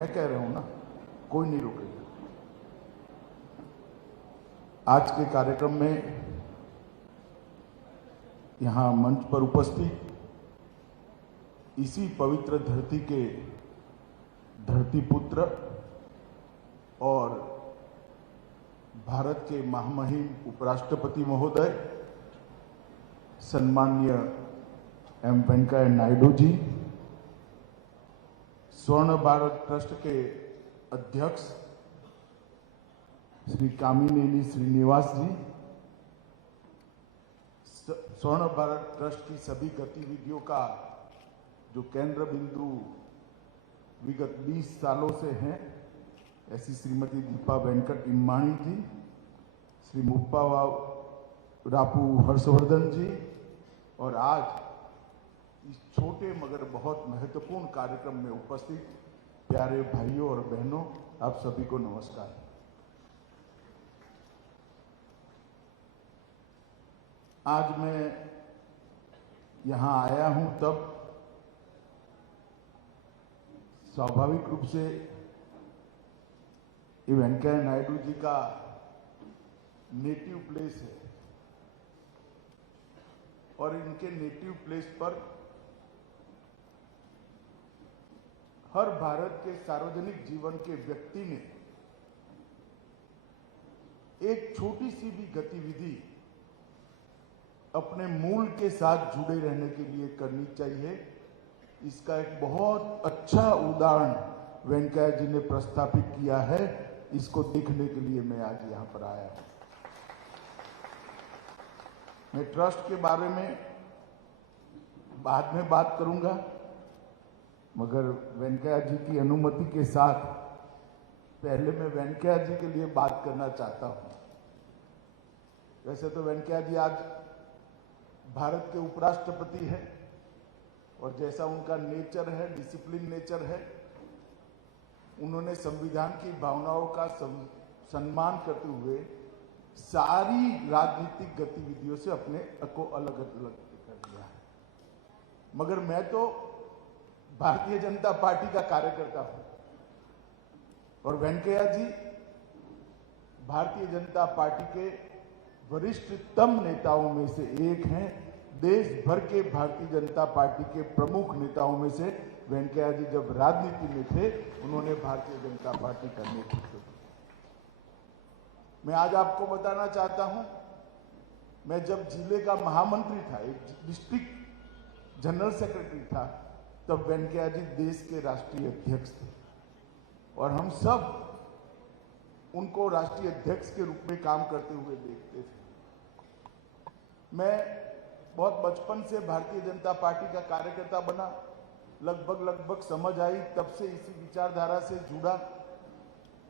मैं कह रहा हूं ना, कोई नहीं रोकेगा। आज के कार्यक्रम में यहां मंच पर उपस्थित इसी पवित्र धरती के धरती पुत्र और भारत के महामहिम उपराष्ट्रपति महोदय सम्माननीय एम वेंकैया नायडू जी, स्वर्ण भारत ट्रस्ट के अध्यक्ष श्री कामिनेनी श्रीनिवास जी, स्वर्ण भारत ट्रस्ट की सभी गतिविधियों का जो केंद्र बिंदु विगत 20 सालों से हैं, ऐसी श्रीमती दीपा वेंकट इम्माणी जी, श्री मुप्पा रापू हर्षवर्धन जी, और आज इस छोटे मगर बहुत महत्वपूर्ण कार्यक्रम में उपस्थित प्यारे भाइयों और बहनों, आप सभी को नमस्कार। आज मैं यहां आया हूं तब स्वाभाविक रूप से ये वेंकैया नायडू जी का नेटिव प्लेस है और इनके नेटिव प्लेस पर हर भारत के सार्वजनिक जीवन के व्यक्ति ने एक छोटी सी भी गतिविधि अपने मूल के साथ जुड़े रहने के लिए करनी चाहिए। इसका एक बहुत अच्छा उदाहरण वेंकैया जी ने प्रस्थापित किया है। इसको देखने के लिए मैं आज यहां पर आया हूं। मैं ट्रस्ट के बारे में बाद में बात करूंगा, मगर वेंकैया जी की अनुमति के साथ पहले मैं वेंकैया जी के लिए बात करना चाहता हूं। वैसे तो वेंकैया जी आज भारत के उपराष्ट्रपति हैं और जैसा उनका नेचर है, डिसिप्लिन नेचर है, उन्होंने संविधान की भावनाओं का सम्मान करते हुए सारी राजनीतिक गतिविधियों से अपने को अलग अलग कर दिया है। मगर मैं तो भारतीय जनता पार्टी का कार्यकर्ता हूं और वेंकैया जी भारतीय जनता पार्टी के वरिष्ठतम नेताओं में से एक हैं। देश भर के भारतीय जनता पार्टी के प्रमुख नेताओं में से वेंकैया जी जब राजनीति में थे, उन्होंने भारतीय जनता पार्टी का नेतृत्व किया। मैं आज आपको बताना चाहता हूं, मैं जब जिले का महामंत्री था, एक डिस्ट्रिक्ट जनरल सेक्रेटरी था, तब वेंकैया जी देश के राष्ट्रीय अध्यक्ष थे और हम सब उनको राष्ट्रीय अध्यक्ष के रूप में काम करते हुए देखते थे। मैं बहुत बचपन से भारतीय जनता पार्टी का कार्यकर्ता बना, लगभग समझ आई, तब से इसी विचारधारा से जुड़ा।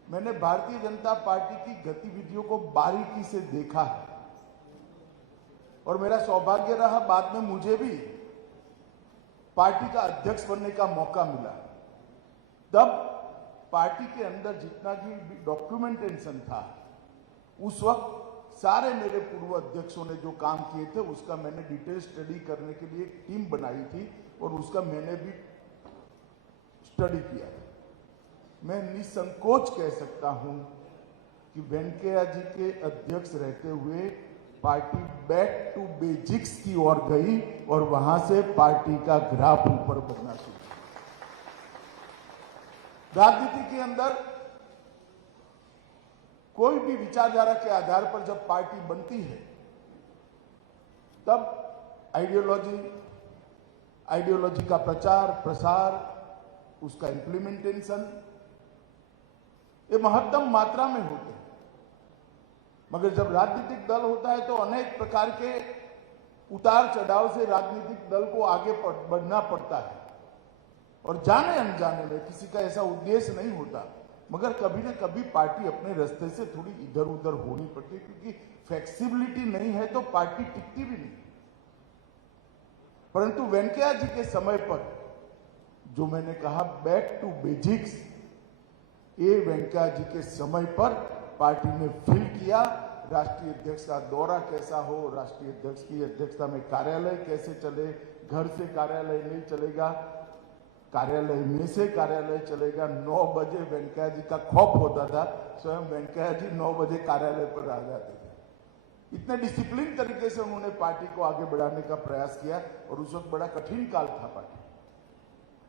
मैंने भारतीय जनता पार्टी की गतिविधियों को बारीकी से देखा है और मेरा सौभाग्य रहा, बाद में मुझे भी पार्टी का अध्यक्ष बनने का मौका मिला। तब पार्टी के अंदर जितना भी डॉक्यूमेंटेशन था, उस वक्त सारे मेरे पूर्व अध्यक्षों ने जो काम किए थे उसका मैंने डिटेल स्टडी करने के लिए एक टीम बनाई थी और उसका मैंने भी स्टडी किया था। मैं निसंकोच कह सकता हूं कि वेंकैया जी के अध्यक्ष रहते हुए पार्टी बैक टू बेसिक्स की ओर गई और वहां से पार्टी का ग्राफ ऊपर बढ़ना शुरू हुआ। राजनीति के अंदर कोई भी विचारधारा के आधार पर जब पार्टी बनती है, तब आइडियोलॉजी का प्रचार प्रसार, उसका इंप्लीमेंटेशन ये महत्तम मात्रा में होते हैं। मगर जब राजनीतिक दल होता है तो अनेक प्रकार के उतार चढ़ाव से राजनीतिक दल को आगे बढ़ना पड़ता है और जाने अनजाने में किसी का ऐसा उद्देश्य नहीं होता, मगर कभी न कभी पार्टी अपने रास्ते से थोड़ी इधर उधर होनी पड़ती है, क्योंकि फ्लेक्सिबिलिटी नहीं है तो पार्टी टिकती भी नहीं। परंतु वेंकैया जी के समय पर जो मैंने कहा बैक टू बेसिक्स, ये वेंकैया जी के समय पर पार्टी ने फील किया। राष्ट्रीय अध्यक्ष का दौरा कैसा हो, राष्ट्रीय अध्यक्ष की अध्यक्षता में कार्यालय कैसे चले, घर से कार्यालय नहीं चलेगा, कार्यालय में से कार्यालय चलेगा। 9 बजे वेंकैया जी का खौफ होता था, स्वयं वेंकैया जी 9 बजे कार्यालय पर आ जाते थे। इतने डिसिप्लिन तरीके से उन्होंने पार्टी को आगे बढ़ाने का प्रयास किया और उस वक्त बड़ा कठिन काल था पार्टी।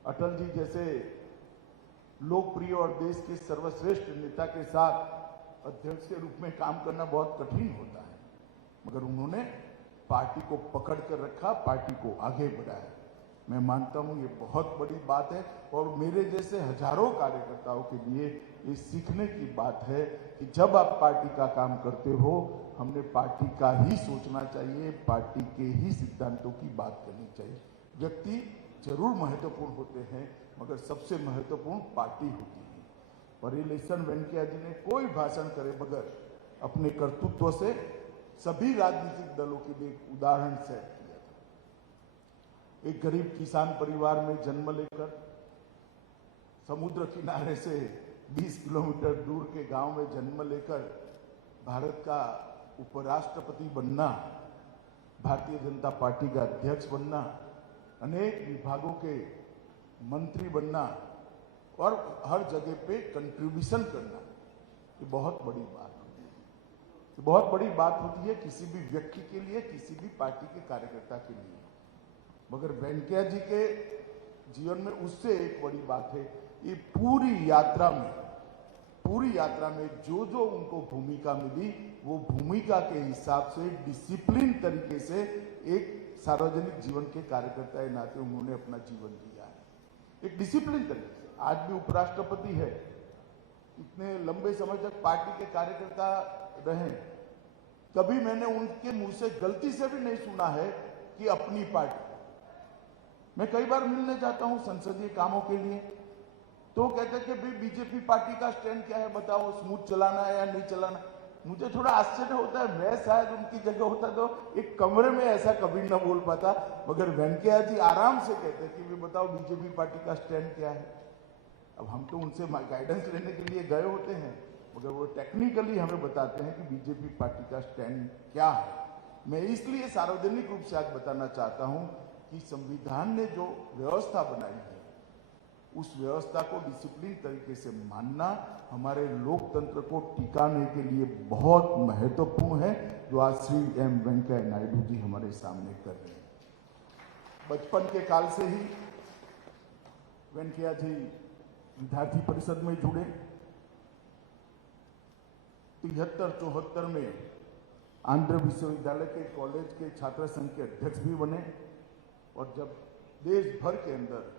अटल जी जैसे लोकप्रिय और देश के सर्वश्रेष्ठ नेता के साथ अध्यक्ष के रूप में काम करना बहुत कठिन होता है, मगर उन्होंने पार्टी को पकड़ कर रखा, पार्टी को आगे बढ़ाया। मैं मानता हूं ये बहुत बड़ी बात है और मेरे जैसे हजारों कार्यकर्ताओं के लिए ये सीखने की बात है कि जब आप पार्टी का काम करते हो, हमने पार्टी का ही सोचना चाहिए, पार्टी के ही सिद्धांतों की बात करनी चाहिए। व्यक्ति जरूर महत्वपूर्ण होते हैं, मगर सबसे महत्वपूर्ण पार्टी होती है। और इलेक्शन वेंकैया जी ने कोई भाषण करे बगैर अपने कर्तृत्व से सभी राजनीतिक दलों के लिए एक उदाहरण सेट किया था। एक गरीब किसान परिवार में जन्म लेकर समुद्र किनारे से 20 किलोमीटर दूर के गांव में जन्म लेकर भारत का उपराष्ट्रपति बनना, भारतीय जनता पार्टी का अध्यक्ष बनना, अनेक विभागों के मंत्री बनना और हर जगह पे कंट्रीब्यूशन करना, ये बहुत बड़ी बात होती है। ये बहुत बड़ी बात होती है किसी भी व्यक्ति के लिए, किसी भी पार्टी के कार्यकर्ता के लिए। मगर वेंकैया जी के जीवन में उससे एक बड़ी बात है, ये पूरी यात्रा में जो जो उनको भूमिका मिली, वो भूमिका के हिसाब से डिसिप्लिन तरीके से एक सार्वजनिक जीवन के कार्यकर्ता के नाते उन्होंने अपना जीवन जिया है, एक डिसिप्लिन तरीके से। आज भी उपराष्ट्रपति है, इतने लंबे समय तक पार्टी के कार्यकर्ता रहे, कभी मैंने उनके मुंह से गलती से भी नहीं सुना है कि अपनी पार्टी। मैं कई बार मिलने जाता हूं संसदीय कामों के लिए, तो कहते हैं कि भाई बीजेपी पार्टी का स्टैंड क्या है, बताओ, स्मूथ चलाना है या नहीं चलाना। मुझे थोड़ा आश्चर्य होता है, मैं शायद उनकी जगह होता तो एक कमरे में ऐसा कभी न बोल पाता, मगर वेंकैया जी आराम से कहते हैं कि भाई बताओ बीजेपी पार्टी का स्टैंड क्या है। अब हम तो उनसे गाइडेंस लेने के लिए गए होते हैं, मगर वो टेक्निकली हमें बताते हैं कि बीजेपी पार्टी का स्टैंड क्या है। मैं इसलिए सार्वजनिक रूप से आज बताना चाहता हूं कि संविधान ने जो व्यवस्था बनाई है, उस व्यवस्था को डिसिप्लिन तरीके से मानना हमारे लोकतंत्र को टिकाने के लिए बहुत महत्वपूर्ण है, जो आज श्री एम वेंकैया नायडू जी हमारे सामने कर रहे हैं। बचपन के काल से ही वेंकैया जी विद्यार्थी परिषद में जुड़े। 73-74 में आंध्र विश्वविद्यालय के कॉलेज के छात्र संघ के अध्यक्ष भी बने। और जब देश भर के अंदर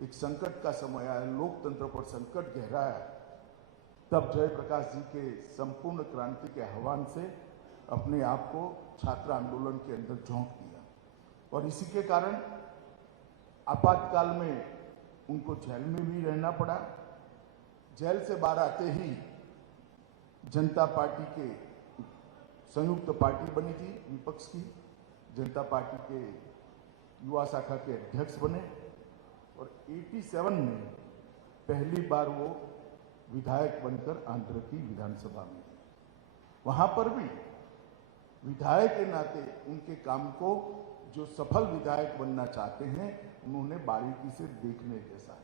एक संकट का समय आया, लोकतंत्र पर संकट गहराया, तब जयप्रकाश जी के संपूर्ण क्रांति के आह्वान से अपने आप को छात्र आंदोलन के अंदर झोंक दिया। और इसी के कारण आपातकाल में उनको जेल में भी रहना पड़ा। जेल से बाहर आते ही जनता पार्टी के संयुक्त पार्टी बनी थी विपक्ष की, जनता पार्टी के युवा शाखा के अध्यक्ष बने और 87 में पहली बार वो विधायक बनकर आंध्र की विधानसभा में। वहां पर भी विधायक के नाते उनके काम को, जो सफल विधायक बनना चाहते हैं, उन्होंने बारीकी से देखने जैसा है।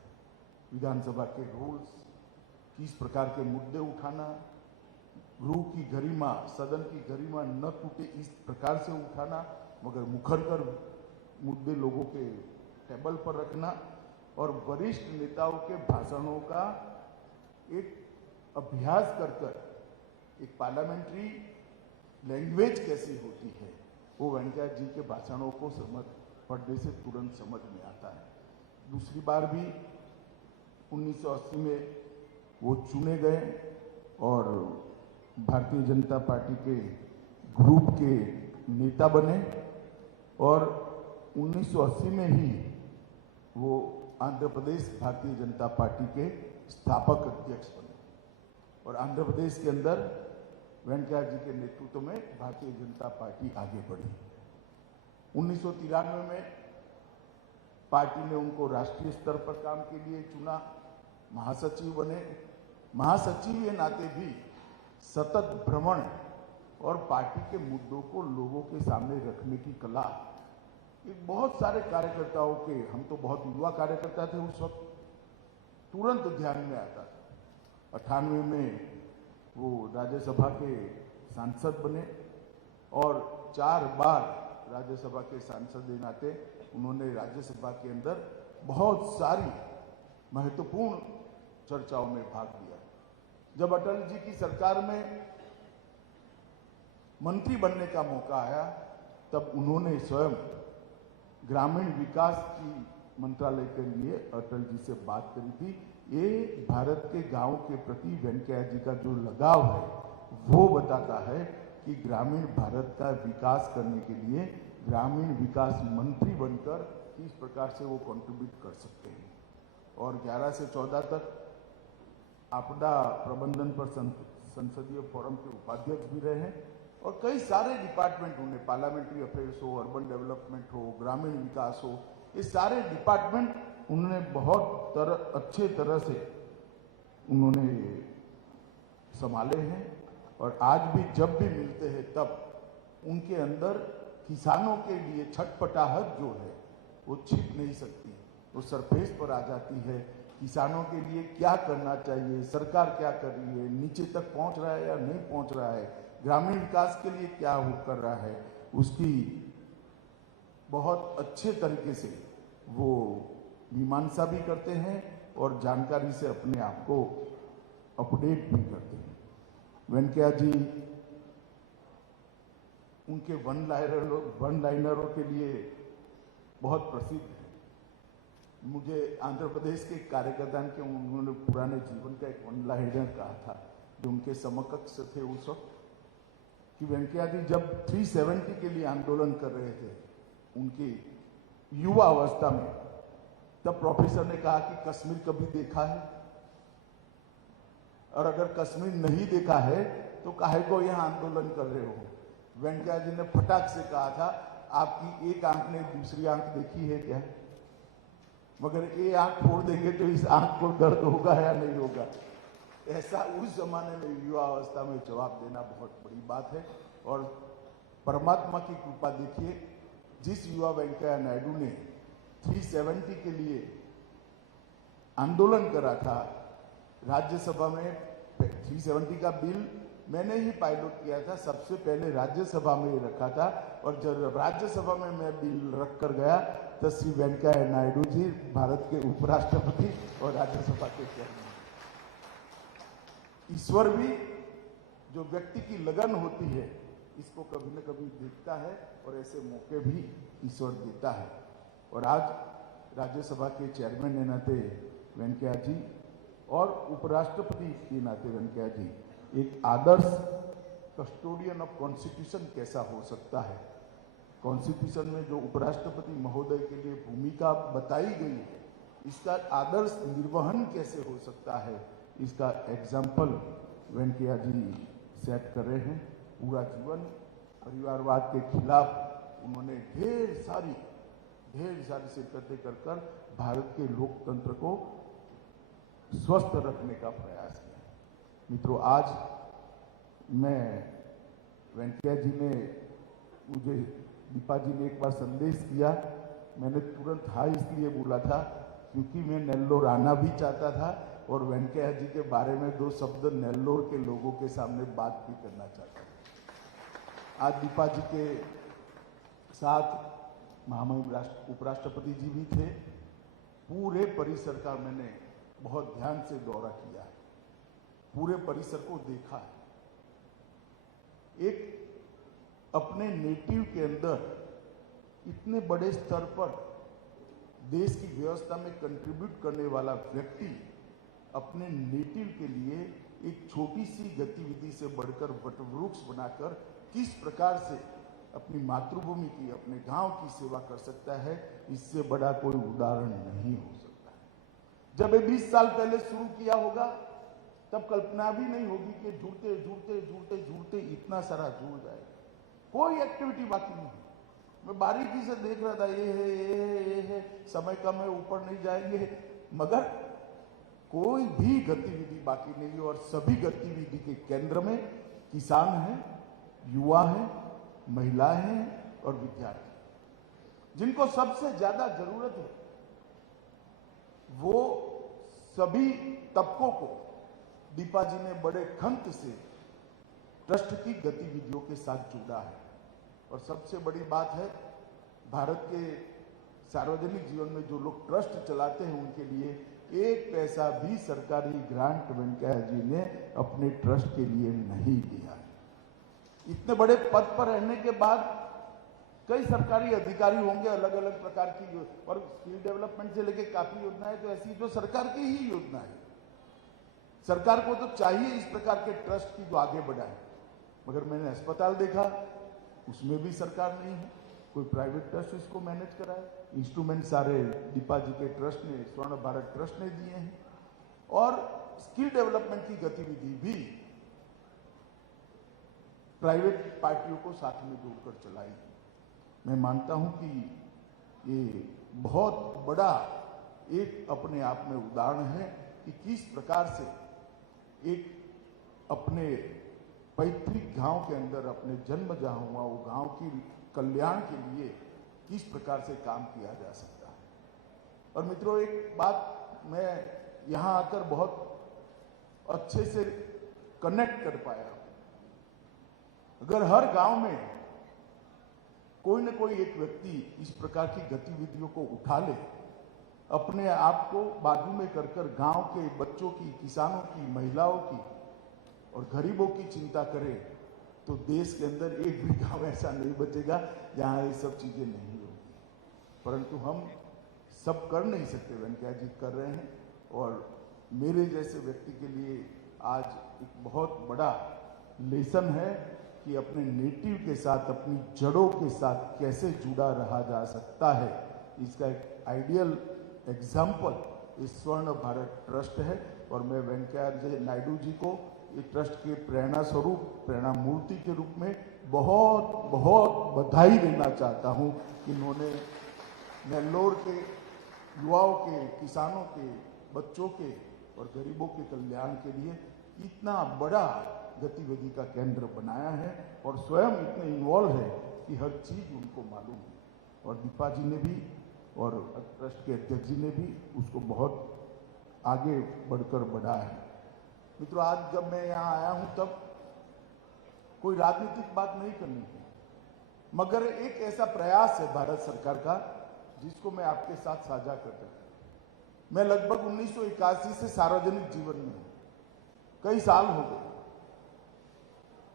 विधानसभा के रूल्स, किस प्रकार के मुद्दे उठाना, गृह की गरिमा, सदन की गरिमा न टूटे इस प्रकार से उठाना, मगर मुखर कर मुद्दे लोगों के टेबल पर रखना और वरिष्ठ नेताओं के भाषणों का एक अभ्यास कर एक पार्लियामेंट्री लैंग्वेज कैसी होती है, वो वेंकैया जी के भाषणों को पढ़ने से तुरंत समझ में आता है। दूसरी बार भी 1980 में वो चुने गए और भारतीय जनता पार्टी के ग्रुप के नेता बने और 1980 में ही वो आंध्र प्रदेश भारतीय जनता पार्टी के स्थापक अध्यक्ष बने और आंध्र प्रदेश के अंदर वेंकैया जी के नेतृत्व में भारतीय जनता पार्टी आगे बढ़ी। 1993 में पार्टी ने उनको राष्ट्रीय स्तर पर काम के लिए चुना, महासचिव बने। महासचिव के नाते भी सतत भ्रमण और पार्टी के मुद्दों को लोगों के सामने रखने की कला, एक बहुत सारे कार्यकर्ताओं के, हम तो बहुत युवा कार्यकर्ता थे उस वक्त, तुरंत ध्यान में आता था। 98 में वो राज्यसभा के सांसद बने और 4 बार राज्यसभा के सांसद के नाते उन्होंने राज्यसभा के अंदर बहुत सारी महत्वपूर्ण चर्चाओं में भाग लिया। जब अटल जी की सरकार में मंत्री बनने का मौका आया तब उन्होंने स्वयं ग्रामीण विकास की मंत्रालय के लिए अटल जी से बात करी थी। ये भारत के गांव के प्रति वेंकैया जी का जो लगाव है वो बताता है कि ग्रामीण भारत का विकास करने के लिए ग्रामीण विकास मंत्री बनकर किस प्रकार से वो कंट्रीब्यूट कर सकते हैं। और 11 से 14 तक आपदा प्रबंधन पर संसदीय फोरम के उपाध्यक्ष भी रहे हैं और कई सारे डिपार्टमेंट, उन्हें पार्लियामेंट्री अफेयर्स हो, अर्बन डेवलपमेंट हो, ग्रामीण विकास हो, ये सारे डिपार्टमेंट उन्होंने बहुत अच्छे तरह से उन्होंने संभाले हैं। और आज भी जब भी मिलते हैं तब उनके अंदर किसानों के लिए छटपटाहट जो है वो छिप नहीं सकती, वो सरफेस पर आ जाती है। किसानों के लिए क्या करना चाहिए, सरकार क्या कर रही है, नीचे तक पहुंच रहा है या नहीं पहुंच रहा है, ग्रामीण विकास के लिए क्या हो कर रहा है, उसकी बहुत अच्छे तरीके से वो मीमांसा भी करते हैं और जानकारी से अपने आप को अपडेट भी करते हैं। वेंकैया जी उनके वन लाइनरों के लिए बहुत प्रसिद्ध है। मुझे आंध्र प्रदेश के कार्यकर्ता के उन्होंने पुराने जीवन का एक वन लाइनर कहा था जो उनके समकक्ष थे उस वक्त, कि वेंकैया जी जब 370 के लिए आंदोलन कर रहे थे उनकी युवा अवस्था में, तब प्रोफेसर ने कहा कि कश्मीर कभी देखा है, और अगर कश्मीर नहीं देखा है तो काहे को यहां आंदोलन कर रहे हो। वेंकैया जी ने फटाक से कहा था, आपकी एक आंख ने दूसरी आंख देखी है क्या? मगर ये आंख फोड़ देंगे तो इस आंख को दर्द होगा या नहीं होगा। ऐसा उस जमाने में युवा अवस्था में जवाब देना बहुत बड़ी बात है। और परमात्मा की कृपा देखिए, जिस युवा वेंकैया नायडू ने 370 के लिए आंदोलन करा था, राज्यसभा में 370 का बिल मैंने ही पायलट किया था, सबसे पहले राज्यसभा में ही रखा था। और जब राज्यसभा में मैं बिल रख कर गया तो श्री वेंकैया नायडू जी भारत के उपराष्ट्रपति और राज्यसभा के चेयरमैन। ईश्वर भी जो व्यक्ति की लगन होती है इसको कभी न कभी देखता है और ऐसे मौके भी ईश्वर देता है। और आज राज्यसभा के चेयरमैन के नाते वेंकैया जी और उपराष्ट्रपति के नाते वेंकैया जी एक आदर्श कस्टोडियन ऑफ कॉन्स्टिट्यूशन कैसा हो सकता है, कॉन्स्टिट्यूशन में जो उपराष्ट्रपति महोदय के लिए भूमिका बताई गई है इसका आदर्श निर्वहन कैसे हो सकता है, इसका एग्जाम्पल वेंकैया जी सेट कर रहे हैं। पूरा जीवन परिवारवाद के खिलाफ उन्होंने ढेर सारी शिरकतें कर भारत के लोकतंत्र को स्वस्थ रखने का प्रयास किया। मित्रों, आज मैं वेंकैया जी ने मुझे, दीपा जी ने एक बार संदेश किया, मैंने तुरंत हाँ इसलिए बोला था क्योंकि मैं नेल्लोर आना भी चाहता था और वेंकैया जी के बारे में 2 शब्द नेल्लोर के लोगों के सामने बात भी करना चाहता था। आज दीपा जी के साथ महामहिम उपराष्ट्रपति जी भी थे। पूरे परिसर का मैंने बहुत ध्यान से दौरा किया है, पूरे परिसर को देखा है। एक अपने नेटिव के अंदर इतने बड़े स्तर पर देश की व्यवस्था में कंट्रीब्यूट करने वाला व्यक्ति अपने नेटिव के लिए एक छोटी सी गतिविधि से बढ़कर वटवृक्ष बनाकर किस प्रकार से अपनी मातृभूमि की, अपने गांव की सेवा कर सकता है, इससे बड़ा कोई उदाहरण नहीं हो सकता। जब ये 20 साल पहले शुरू किया होगा तब कल्पना भी नहीं होगी कि जुड़ते इतना सारा जुड़ जाएगा। कोई एक्टिविटी बाकी नहीं। मैं बारीकी से देख रहा था, ये है, समय कम है, ऊपर नहीं जाएंगे, मगर कोई भी गतिविधि बाकी नहीं है। और सभी गतिविधि के केंद्र में किसान हैं, युवा हैं, महिलाएं हैं और विद्यार्थी। जिनको सबसे ज्यादा जरूरत है, वो सभी तबकों को दीपा जी ने बड़े खंत से ट्रस्ट की गतिविधियों के साथ जोड़ा है। और सबसे बड़ी बात है, भारत के सार्वजनिक जीवन में जो लोग ट्रस्ट चलाते हैं उनके लिए एक पैसा भी सरकारी ग्रांट वेंकैया जी ने अपने ट्रस्ट के लिए नहीं दिया। इतने बड़े पद पर रहने के बाद कई सरकारी अधिकारी होंगे अलग अलग प्रकार की, और स्किल डेवलपमेंट से लेकर काफी योजनाएं तो ऐसी जो सरकार की ही योजना है। सरकार को तो चाहिए इस प्रकार के ट्रस्ट की जो आगे बढ़ाए, मगर मैंने अस्पताल देखा, उसमें भी सरकार नहीं है, कोई प्राइवेट ट्रस्ट इसको मैनेज कराए। इंस्ट्रूमेंट सारे दीपा जी के ट्रस्ट ने, स्वर्ण भारत ट्रस्ट ने दिए हैं, और स्किल डेवलपमेंट की गतिविधि भी प्राइवेट पार्टियों को साथ में जोड़कर चलाई। मैं मानता हूं कि ये बहुत बड़ा एक अपने आप में उदाहरण है कि किस प्रकार से एक अपने पैतृक गांव के अंदर, अपने जन्म जहां हुआ वो गांव की कल्याण के लिए किस प्रकार से काम किया जा सकता है। और मित्रों, एक बात मैं यहां आकर बहुत अच्छे से कनेक्ट कर पाया, अगर हर गांव में कोई न कोई एक व्यक्ति इस प्रकार की गतिविधियों को उठा ले, अपने आप को बाजू में कर गांव के बच्चों की, किसानों की, महिलाओं की और गरीबों की चिंता करे, तो देश के अंदर एक भी गांव ऐसा नहीं बचेगा जहां ये सब चीजें नहीं होगी। परंतु हम सब कर नहीं सकते, वेंकैया जी कर रहे हैं, और मेरे जैसे व्यक्ति के लिए आज एक बहुत बड़ा लेसन है कि अपने नेटिव के साथ, अपनी जड़ों के साथ कैसे जुड़ा रहा जा सकता है। इसका एक आइडियल एग्जाम्पल इस स्वर्ण भारत ट्रस्ट है, और मैं वेंकैया नायडू जी को इस ट्रस्ट के प्रेरणा स्वरूप, प्रेरणा मूर्ति के रूप में बहुत बहुत बधाई देना चाहता हूं कि इन्होंने नेल्लोर के युवाओं के, किसानों के, बच्चों के और गरीबों के कल्याण के लिए इतना बड़ा गतिविधि का केंद्र बनाया है, और स्वयं इतने इन्वॉल्व है कि हर चीज उनको मालूम है। और दीपा जी ने भी और ट्रस्ट के अध्यक्ष जी ने भी उसको बहुत आगे बढ़कर बढ़ाया है। मित्रों, आज जब मैं यहाँ आया हूं तब कोई राजनीतिक बात नहीं करनी है, मगर एक ऐसा प्रयास है भारत सरकार का जिसको मैं आपके साथ साझा करता हूं। मैं लगभग 1981 से सार्वजनिक जीवन में हूं, कई साल हो गए,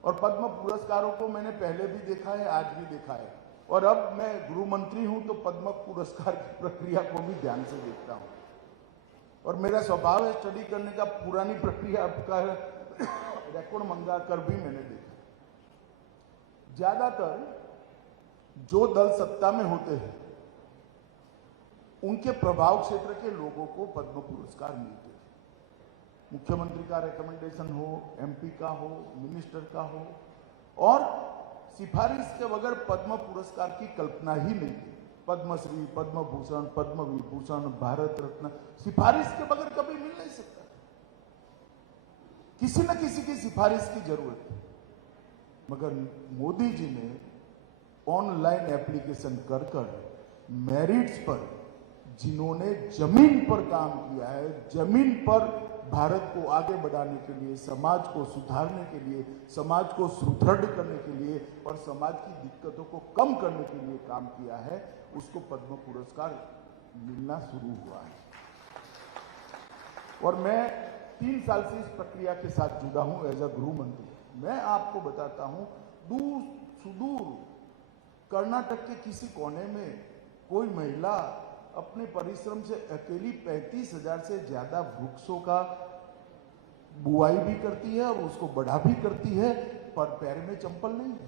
और पद्म पुरस्कारों को मैंने पहले भी देखा है, आज भी देखा है, और अब मैं गृह मंत्री हूं तो पद्म पुरस्कार की प्रक्रिया को भी ध्यान से देखता हूं। और मेरा स्वभाव है स्टडी करने का, पुरानी प्रक्रिया का रिकॉर्ड मंगा कर भी मैंने देखा। ज्यादातर जो दल सत्ता में होते हैं उनके प्रभाव क्षेत्र के लोगों को पद्म पुरस्कार मिलते हैं। मुख्यमंत्री का रिकमेंडेशन हो, एमपी का हो, मिनिस्टर का हो, और सिफारिश के बगैर पद्म पुरस्कार की कल्पना ही नहीं थी। पद्मश्री, पद्म भूषण, पद्म विभूषण, भारत रत्न सिफारिश के बगैर कभी मिल नहीं सकता। किसी न किसी की सिफारिश की जरूरत है, मगर मोदी जी ने ऑनलाइन एप्लीकेशन कर मेरिट्स पर, जिन्होंने जमीन पर काम किया है, जमीन पर भारत को आगे बढ़ाने के लिए, समाज को सुधारने के लिए, समाज को सुदृढ़ करने के लिए और समाज की दिक्कतों को कम करने के लिए काम किया है, उसको पद्म पुरस्कार मिलना शुरू हुआ है। और मैं 3 साल से इस प्रक्रिया के साथ जुड़ा हूं एज अ गृह मंत्री। मैं आपको बताता हूं, दूर सुदूर कर्नाटक के किसी कोने में कोई महिला अपने परिश्रम से अकेली 35,000 से ज्यादा वृक्षों का बुआई भी करती है और उसको बढ़ा भी करती है, पर पैर में चंपल नहीं है,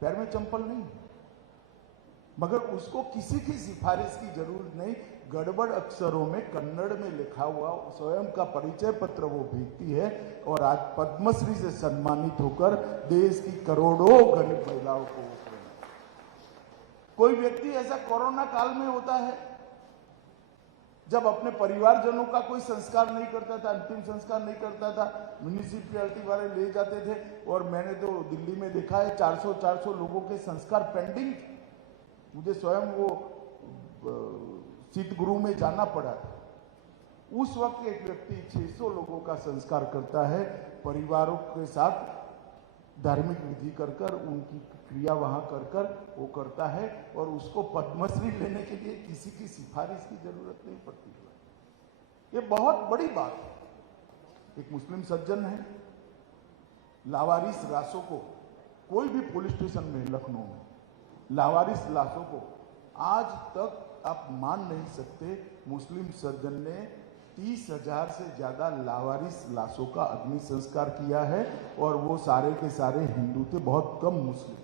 पैर में चंपल नहीं है। मगर उसको किसी की सिफारिश की जरूरत नहीं, गड़बड़ अक्षरों में कन्नड़ में लिखा हुआ स्वयं का परिचय पत्र वो भेजती है, और आज पद्मश्री से सम्मानित होकर देश की करोड़ों गरीब महिलाओं को। कोई व्यक्ति ऐसा कोरोना काल में होता है जब अपने परिवारजनों का कोई संस्कार नहीं करता था, अंतिम संस्कार नहीं करता था, म्यूनिसिपैलिटी वाले ले जाते थे, और मैंने तो दिल्ली में देखा है 400 लोगों के संस्कार पेंडिंग, मुझे स्वयं वो सिद्ध गुरु में जाना पड़ा था। उस वक्त एक व्यक्ति 600 लोगों का संस्कार करता है, परिवारों के साथ धार्मिक विधि कर उनकी क्रिया वहां कर वो करता है, और उसको पद्मश्री लेने के लिए किसी की सिफारिश की जरूरत नहीं पड़ती है। ये बहुत बड़ी बात है। एक मुस्लिम सज्जन है, लावारिस लाशों को कोई भी पुलिस स्टेशन में लखनऊ में लावारिस लाशों को आज तक आप मान नहीं सकते, मुस्लिम सज्जन ने 30,000 से ज्यादा लावारिस लाशों का अग्नि संस्कार किया है, और वो सारे के सारे हिंदू थे, बहुत कम मुस्लिम।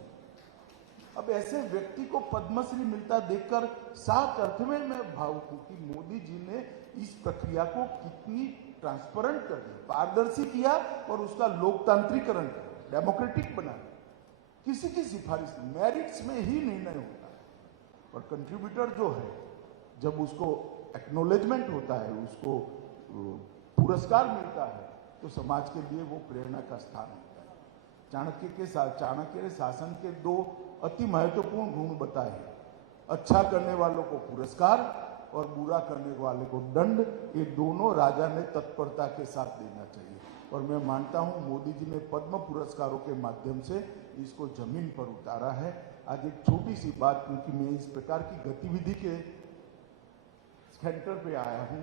अब ऐसे व्यक्ति को पद्मश्री मिलता देखकर साफ अर्थ में मैं भावुक हूं कि मोदी जी ने इस प्रक्रिया को कितनी ट्रांसपेरेंट कर दिया, पारदर्शी किया, और उसका लोकतांत्रिकरण किया, डेमोक्रेटिक बना। किसी की सिफारिश मेरिट्स में ही निर्णय होता है, और कंट्रीब्यूटर जो है जब उसको एक्नोलेजमेंट होता है, उसको पुरस्कार मिलता है, तो समाज के लिए वो प्रेरणा का स्थान होता है। चाणक्य ने शासन के 2 अति महत्वपूर्ण गुण बताए, अच्छा करने वालों को पुरस्कार और बुरा करने वाले को दंड। ये दोनों राजा ने तत्परता के साथ देना चाहिए, और मैं मानता हूं मोदी जी ने पद्म पुरस्कारों के माध्यम से इसको जमीन पर उतारा है। आज एक छोटी सी बात, क्योंकि मैं इस प्रकार की गतिविधि के सेंटर पे आया हूं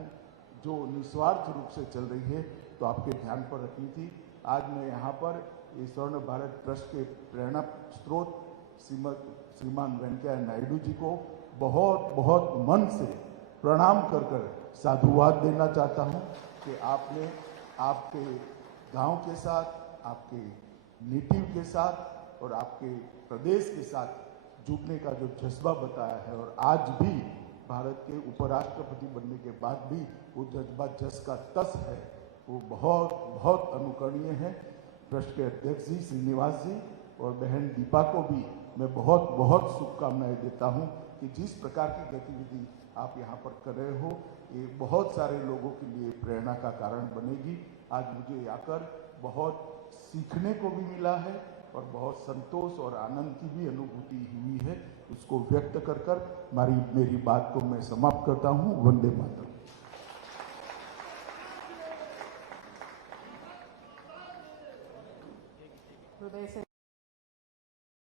जो निस्वार्थ रूप से चल रही है, तो आपके ध्यान पर रखनी थी। आज मैं यहाँ पर इस स्वर्ण भारत ट्रस्ट के प्रेरणा स्रोत श्रीमान वेंकैया नायडू जी को बहुत बहुत मन से प्रणाम कर साधुवाद देना चाहता हूं कि आपने आपके गांव के साथ, आपके नेटिव के साथ और आपके प्रदेश के साथ जुड़ने का जो जज्बा बताया है, और आज भी भारत के उपराष्ट्रपति बनने के बाद भी वो जज्बा जस का तस है, वो बहुत बहुत अनुकरणीय है। ट्रस्ट के अध्यक्ष जी श्रीनिवास जी और बहन दीपा को भी मैं बहुत बहुत शुभकामनाएं देता हूं कि जिस प्रकार की गतिविधि आप यहाँ पर कर रहे हो, ये बहुत सारे लोगों के लिए प्रेरणा का कारण बनेगी। आज मुझे आकर बहुत सीखने को भी मिला है, और बहुत संतोष और आनंद की भी अनुभूति हुई है। उसको व्यक्त कर मेरी बात को मैं समाप्त करता हूँ। वंदे मातरम। हृदय से